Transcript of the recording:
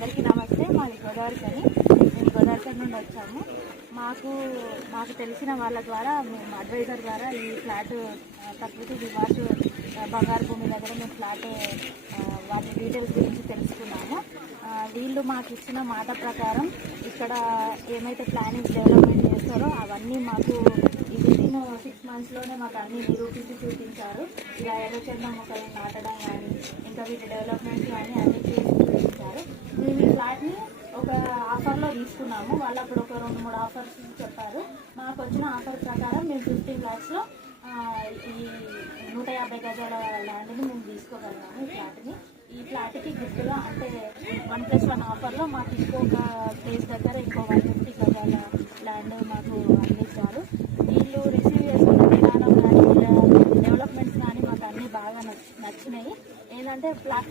అందరికీ నమస్తే. మాది గోదావరికని. మేము గోదావరికని నుండి వచ్చాము. మాకు తెలిసిన వాళ్ళ ద్వారా, మేము అడ్వైజర్ ద్వారా ఈ ఫ్లాట్ ప్రకృతి రివార్డ్ బంగారు భూమి దగ్గర మేము ఫ్లాట్ వాటి డీటెయిల్స్ గురించి తెలుసుకున్నాము. వీళ్ళు మాకు ఇచ్చిన మాట ప్రకారం ఇక్కడ ఏమైతే ప్లానింగ్ డెవలప్మెంట్ చేస్తారో అవన్నీ మాకు ఈ వితిన్ 6 monthsలోనే మాకు అన్నీ నిరూపించి చూపించారు. ఇలా ఎర్రచంద మొక్కలను నాటడం కానీ, ఇంకా వీటి డెవలప్మెంట్స్ కానీ అన్నీ చేసి చూపించారు. మేము ఈ ఫ్లాట్ని ఒక ఆఫర్లో తీసుకున్నాము. వాళ్ళు అప్పుడు ఒక 2-3 ఆఫర్స్ చెప్పారు. మాకు వచ్చిన ఆఫర్ ప్రకారం మేము 15 lakhsలో ఈ 150 గజాల ల్యాండ్ని మేము తీసుకోగలిగాము. ఈ ఫ్లాట్కి గిఫ్ట్గా అంటే 1+1 ఆఫర్లో మాకు ఇంకొక ప్లేస్ దగ్గర ఇంకో 150 గజాల ల్యాండ్ మాకు అందించారు. వీళ్ళు రిసీవ్ చేసుకునే విధానం కానీ డెవలప్మెంట్స్ కానీ మాకు అన్నీ బాగా నచ్చినాయి. ఏంటంటే ఫ్లాట్